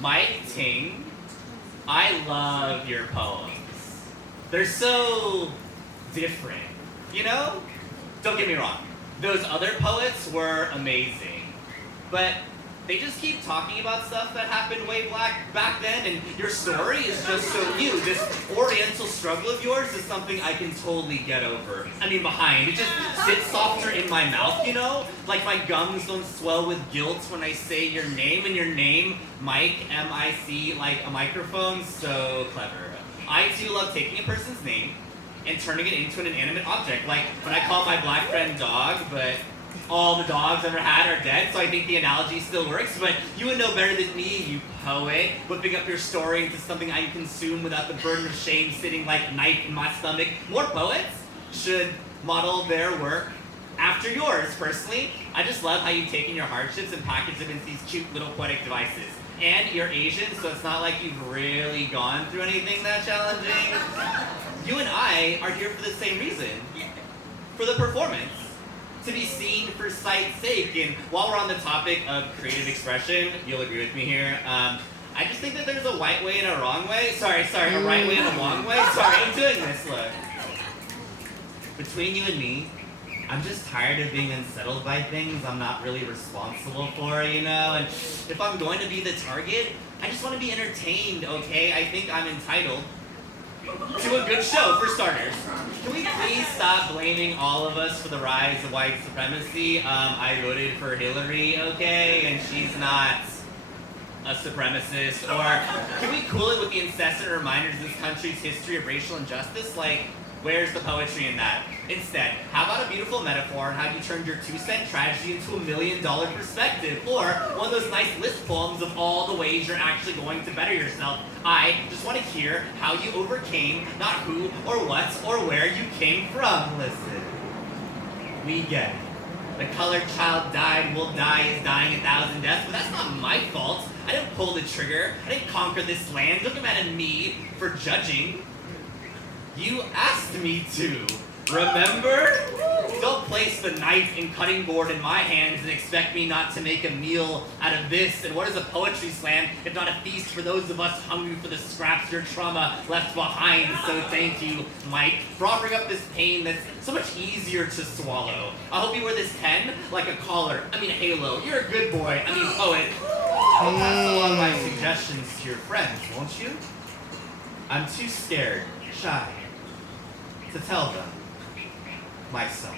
Mike, Ting, I love your poems. They're so different, you know? Don't get me wrong, those other poets were amazing, but they just keep talking about stuff that happened way back then, and your story is just so new. This oriental struggle of yours is something I can totally get over. Behind. It just sits softer in my mouth, you know? Like my gums don't swell with guilt when I say your name, and your name, Mike, M-I-C, like a microphone, so clever. I too love taking a person's name and turning it into an inanimate object. Like when I call my black friend Dog, but all the dogs I've ever had are dead, so I think the analogy still works, but you would know better than me, you poet, whipping up your story into something I can consume without the burden of shame sitting like a knife in my stomach. More poets should model their work after yours, personally. I just love how you've taken your hardships and packaged them into these cute little poetic devices. And you're Asian, so it's not like you've really gone through anything that challenging. You and I are here for the same reason. For the performance. To be seen for sight's sake. And while we're on the topic of creative expression, you'll agree with me here, I just think that there's a right way and a wrong way. Sorry, a right way and a wrong way. Sorry, I'm doing this, look. Between you and me, I'm just tired of being unsettled by things I'm not really responsible for, you know? And if I'm going to be the target, I just want to be entertained, okay? I think I'm entitled to a good show, for starters. Can we please stop blaming all of us for the rise of white supremacy? I voted for Hillary, okay, and she's not a supremacist. Or can we cool it with the incessant reminders of this country's history of racial injustice? Like, where's the poetry in that? Instead, how about a beautiful metaphor on how you turned your 2-cent tragedy into $1 million perspective? Or one of those nice list poems of all the ways you're actually going to better yourself. I just want to hear how you overcame, not who or what or where you came from. Listen, we get it. The colored child died, will die, is dying 1,000 deaths, but that's not my fault. I didn't pull the trigger. I didn't conquer this land. Don't get mad at me for judging. You asked me to. Remember? Don't place the knife and cutting board in my hands and expect me not to make a meal out of this. And what is a poetry slam if not a feast for those of us hungry for the scraps your trauma left behind? So thank you, Mike, for offering up this pain that's so much easier to swallow. I hope you wear this pen like a collar. A halo. You're a good boy. Poet. I'll pass along my suggestions to your friends, won't you? I'm too scared, shy, to tell them myself.